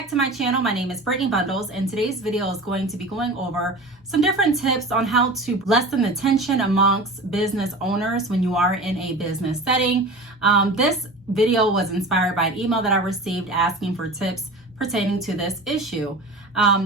back to my channel. My name is Brittney Bundles, and today's video is going to be going over some different tips on how to lessen the tension amongst business owners when you are in a business setting. This video was inspired by an email that I received asking for tips pertaining to this issue.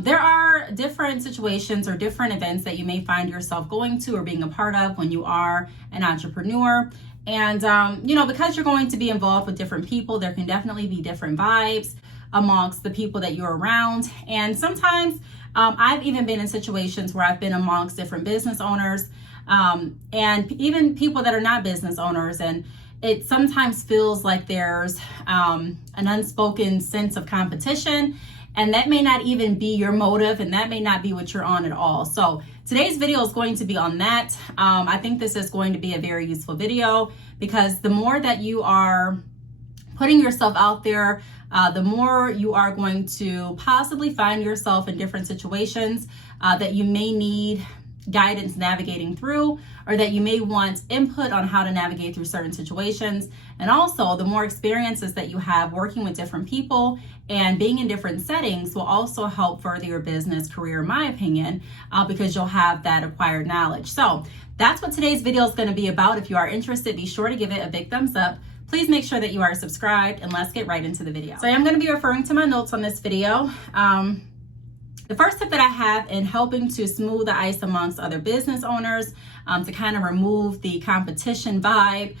There are different situations or different events that you may find yourself going to or being a part of when you are an entrepreneur. And, because you're going to be involved with different people, there can definitely be different vibes amongst the people that you're around. And sometimes I've even been in situations where I've been amongst different business owners and even people that are not business owners. And it sometimes feels like there's an unspoken sense of competition, and that may not even be your motive, and that may not be what you're on at all. So today's video is going to be on that. I think this is going to be a very useful video because the more that you are putting yourself out there, the more you are going to possibly find yourself in different situations that you may need guidance navigating through, or that you may want input on how to navigate through certain situations. And also, the more experiences that you have working with different people and being in different settings will also help further your business career, in my opinion, because you'll have that acquired knowledge. So that's what today's video is going to be about. If you are interested, be sure to give it a big thumbs up. Please make sure that you are subscribed, and let's get right into the video. So I am going to be referring to my notes on this video. The first tip that I have in helping to smooth the ice amongst other business owners, to kind of remove the competition vibe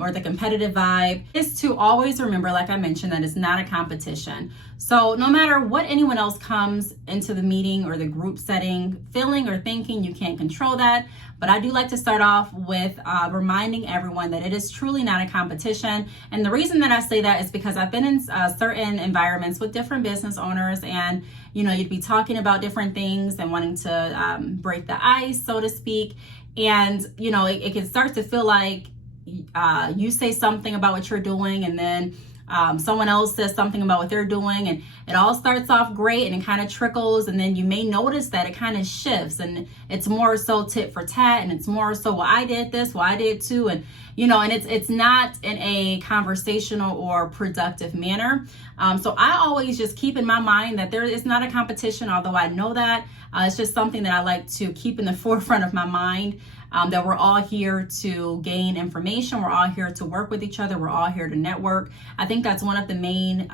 or the competitive vibe, is to always remember, like I mentioned, that it's not a competition. So no matter what anyone else comes into the meeting or the group setting feeling or thinking, you can't control that. But I do like to start off with reminding everyone that it is truly not a competition. And the reason that I say that is because I've been in certain environments with different business owners, and you'd be talking about different things and wanting to break the ice, so to speak. And it can start to feel like you say something about what you're doing, and then someone else says something about what they're doing, and it all starts off great and it kind of trickles, and then you may notice that it kind of shifts, and it's more so tit for tat, and it's more so, well, I did this, well, I did too, and and it's not in a conversational or productive manner. So I always just keep in my mind that there is not a competition, although I know that. It's just something that I like to keep in the forefront of my mind. That we're all here to gain information. We're all here to work with each other. We're all here to network. I think that's one of the main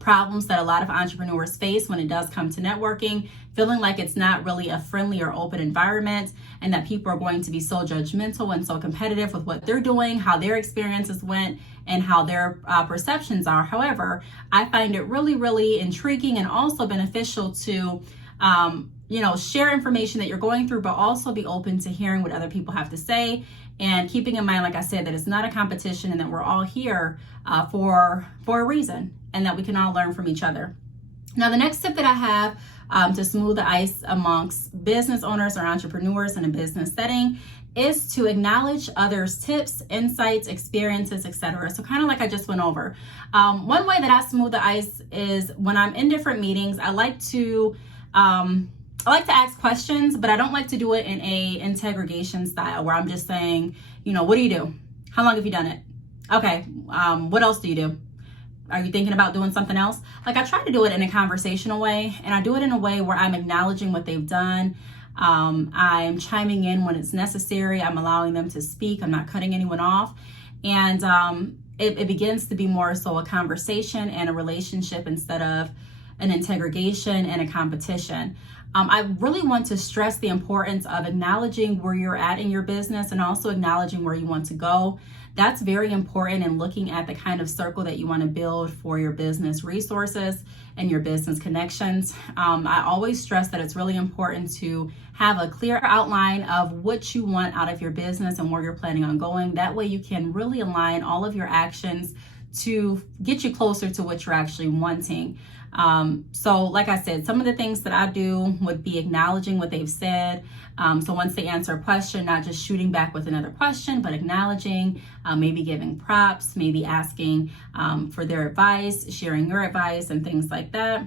problems that a lot of entrepreneurs face when it does come to networking, feeling like it's not really a friendly or open environment, and that people are going to be so judgmental and so competitive with what they're doing, how their experiences went, and how their perceptions are. However, I find it really, really intriguing and also beneficial to share information that you're going through, but also be open to hearing what other people have to say, and keeping in mind, like I said, that it's not a competition, and that we're all here for a reason, and that we can all learn from each other. Now, the next tip that I have to smooth the ice amongst business owners or entrepreneurs in a business setting is to acknowledge others' tips, insights, experiences, etc. So kind of like I just went over. One way that I smooth the ice is when I'm in different meetings, I like to ask questions, but I don't like to do it in a interrogation style where I'm just saying, what do you do? How long have you done it? Okay, what else do you do? Are you thinking about doing something else? Like, I try to do it in a conversational way, and I do it in a way where I'm acknowledging what they've done. I'm chiming in when it's necessary. I'm allowing them to speak. I'm not cutting anyone off. And it begins to be more so a conversation and a relationship instead of an interrogation and a competition. I really want to stress the importance of acknowledging where you're at in your business and also acknowledging where you want to go. That's very important in looking at the kind of circle that you want to build for your business resources and your business connections. I always stress that it's really important to have a clear outline of what you want out of your business and where you're planning on going. That way you can really align all of your actions to get you closer to what you're actually wanting. So like I said, some of the things that I do would be acknowledging what they've said. So once they answer a question, not just shooting back with another question, but acknowledging, maybe giving props, maybe asking for their advice, sharing your advice, and things like that.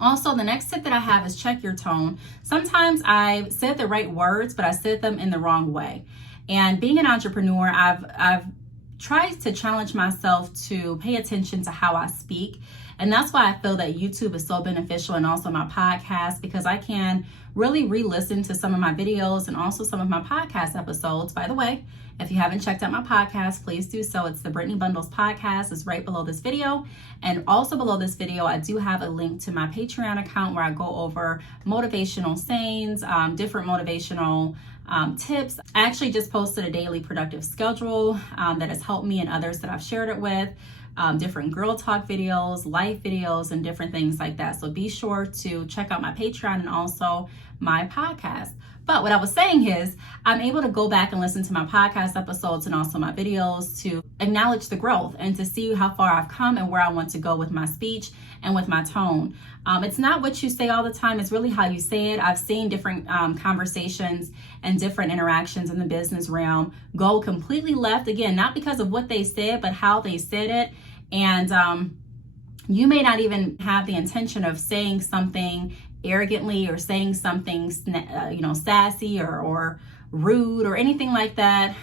Also, the next tip that I have is check your tone. Sometimes I said the right words, but I said them in the wrong way. And being an entrepreneur, I've try to challenge myself to pay attention to how I speak. And that's why I feel that YouTube is so beneficial, and also my podcast, because I can really re-listen to some of my videos and also some of my podcast episodes. By the way, if you haven't checked out my podcast, please do so. It's the Brittney Bundles podcast. It's right below this video. And also below this video, I do have a link to my Patreon account where I go over motivational sayings, different motivational tips. I actually just posted a daily productive schedule that has helped me and others that I've shared it with. Different girl talk videos, life videos, and different things like that. So be sure to check out my Patreon and also my podcast. But what I was saying is, I'm able to go back and listen to my podcast episodes and also my videos to acknowledge the growth and to see how far I've come and where I want to go with my speech and with my tone. It's not what you say all the time, it's really how you say it. I've seen different conversations and different interactions in the business realm go completely left, again, not because of what they said, but how they said it. And you may not even have the intention of saying something arrogantly or saying something sassy or rude or anything like that,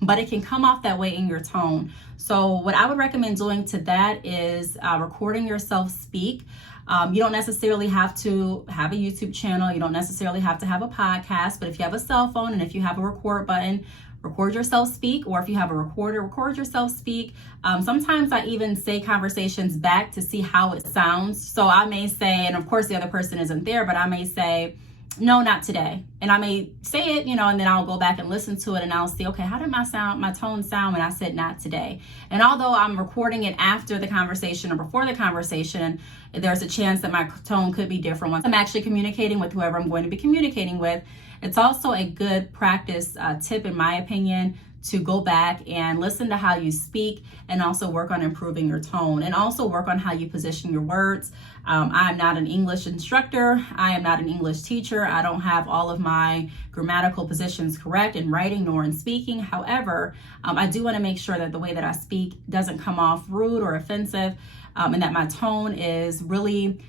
but it can come off that way in your tone. So what I would recommend doing to that is recording yourself speak. You don't necessarily have to have a YouTube channel. You don't necessarily have to have a podcast, but if you have a cell phone and if you have a record button, record yourself speak, or if you have a recorder, record yourself speak. Sometimes I even say conversations back to see how it sounds. So I may say, and of course the other person isn't there, but I may say, no, not today. And I may say it, and then I'll go back and listen to it and I'll see, okay, how did my tone sound when I said not today? And although I'm recording it after the conversation or before the conversation, there's a chance that my tone could be different once I'm actually communicating with whoever I'm going to be communicating with. It's also a good practice tip, in my opinion, to go back and listen to how you speak and also work on improving your tone and also work on how you position your words. I am not an English instructor. I am not an English teacher. I don't have all of my grammatical positions correct in writing nor in speaking. However, I do want to make sure that the way that I speak doesn't come off rude or offensive, and that my tone is really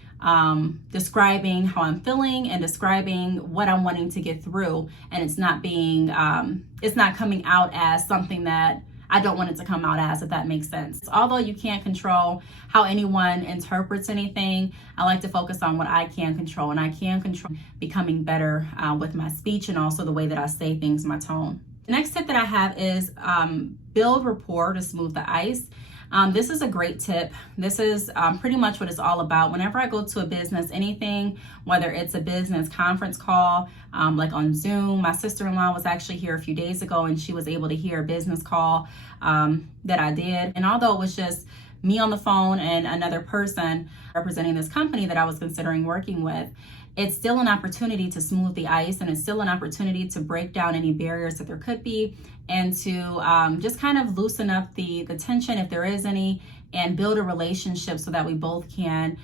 describing how I'm feeling and describing what I'm wanting to get through, and it's not coming out as something that I don't want it to come out as, if that makes sense. Although you can't control how anyone interprets anything, I like to focus on what I can control, and I can control becoming better with my speech and also the way that I say things, my tone. The next tip that I have is build rapport to smooth the ice. This is a great tip. This is pretty much what it's all about. Whenever I go to a business, anything, whether it's a business conference call, like on Zoom, my sister-in-law was actually here a few days ago and she was able to hear a business call that I did. And although it was just me on the phone and another person representing this company that I was considering working with, it's still an opportunity to smooth the ice, and it's still an opportunity to break down any barriers that there could be, and to just kind of loosen up the tension if there is any, and build a relationship so that we both can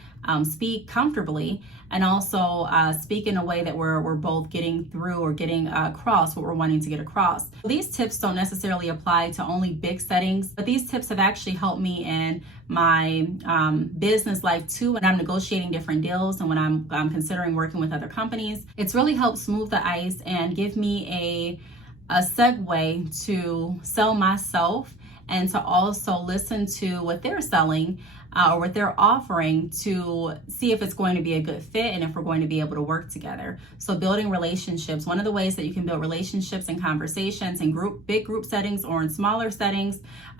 speak comfortably and also speak in a way that we're both getting through or getting across what we're wanting to get across. These tips don't necessarily apply to only big settings, but these tips have actually helped me in my business life too, when I'm negotiating different deals and when I'm considering working with other companies. It's really helped smooth the ice and give me a segue to sell myself and to also listen to what they're selling or what they're offering to see if it's going to be a good fit and if we're going to be able to work together. So building relationships, one of the ways that you can build relationships and conversations in big group settings or in smaller settings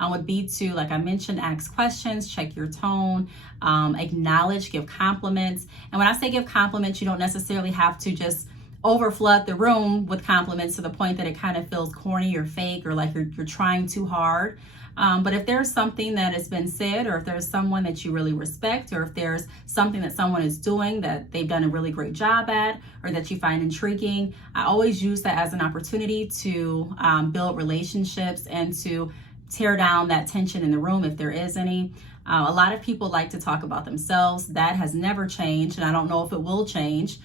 would be to, like I mentioned, ask questions, check your tone, acknowledge, give compliments. And when I say give compliments, you don't necessarily have to just overflood the room with compliments to the point that it kind of feels corny or fake or like you're trying too hard. But if there's something that has been said, or if there's someone that you really respect, or if there's something that someone is doing that they've done a really great job at, or that you find intriguing, I always use that as an opportunity to build relationships and to tear down that tension in the room if there is any. A lot of people like to talk about themselves. That has never changed, and I don't know if it will change.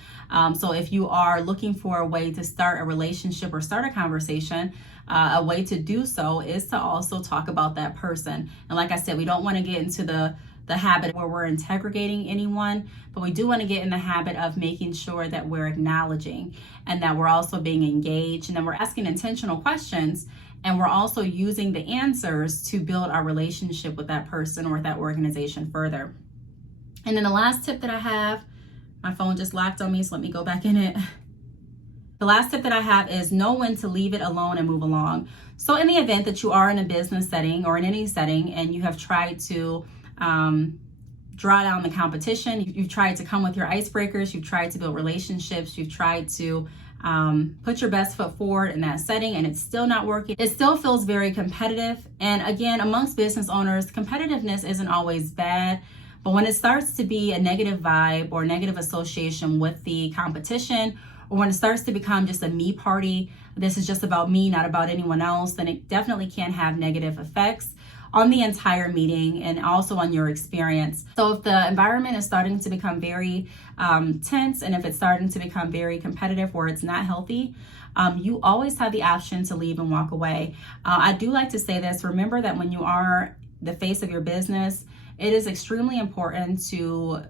So if you are looking for a way to start a relationship or start a conversation, a way to do so is to also talk about that person. And like I said, we don't want to get into the habit where we're interrogating anyone, but we do want to get in the habit of making sure that we're acknowledging and that we're also being engaged and that we're asking intentional questions And we're also using the answers to build our relationship with that person or with that organization further. And then the last tip that I have, my phone just locked on me, so let me go back in it. The last tip that I have is know when to leave it alone and move along. So in the event that you are in a business setting or in any setting and you have tried to draw down the competition, you've tried to come with your icebreakers, you've tried to build relationships, you've tried to put your best foot forward in that setting, and it's still not working. It still feels very competitive. And again, amongst business owners, competitiveness isn't always bad. But when it starts to be a negative vibe or negative association with the competition, or when it starts to become just a me party, this is just about me, not about anyone else, then it definitely can have negative effects on the entire meeting and also on your experience. So if the environment is starting to become very tense, and if it's starting to become very competitive where it's not healthy, you always have the option to leave and walk away. I do like to say this: remember that when you are the face of your business, it is extremely important to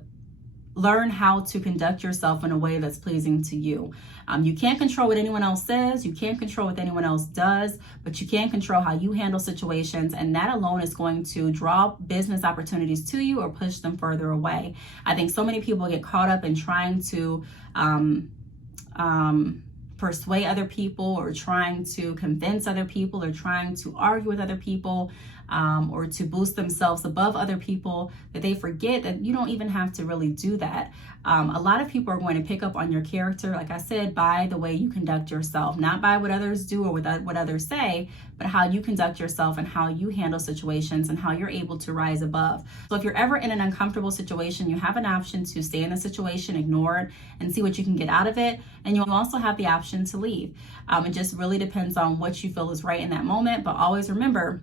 learn how to conduct yourself in a way that's pleasing to you. You can't control what anyone else says, you can't control what anyone else does, but you can control how you handle situations, and that alone is going to draw business opportunities to you or push them further away. I think so many people get caught up in trying to persuade other people, or trying to convince other people, or trying to argue with other people, or to boost themselves above other people, that they forget that you don't even have to really do that. A lot of people are going to pick up on your character, like I said, by the way you conduct yourself, not by what others do or what others say, but how you conduct yourself and how you handle situations and how you're able to rise above. So if you're ever in an uncomfortable situation, you have an option to stay in the situation, ignore it, and see what you can get out of it. And you also have the option to leave. It just really depends on what you feel is right in that moment. But always remember,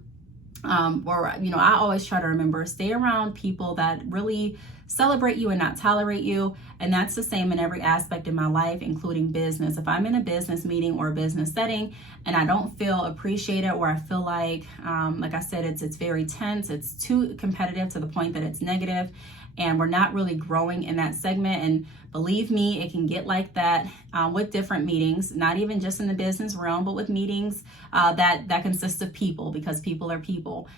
I always try to remember, stay around people that really celebrate you and not tolerate you. And that's the same in every aspect of my life, including business. If I'm in a business meeting or a business setting and I don't feel appreciated, or I feel like I said, it's very tense, it's too competitive to the point that it's negative, and we're not really growing in that segment. And believe me, it can get like that with different meetings, not even just in the business realm, but with meetings that consist of people, because people are people.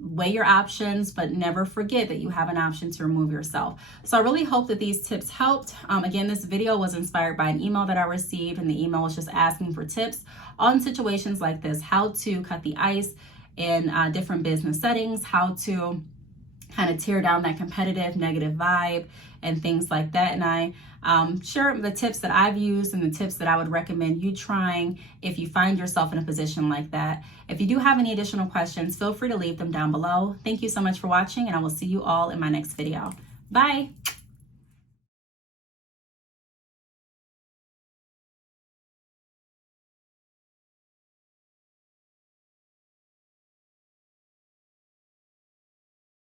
Weigh your options, but never forget that you have an option to remove yourself. So I really hope that these tips helped. Again, this video was inspired by an email that I received, and the email was just asking for tips on situations like this, how to cut the ice in different business settings, how to kind of tear down that competitive negative vibe and things like that. And I share the tips that I've used and the tips that I would recommend you trying if you find yourself in a position like that. If you do have any additional questions, feel free to leave them down below. Thank you so much for watching, and I will see you all in my next video. Bye.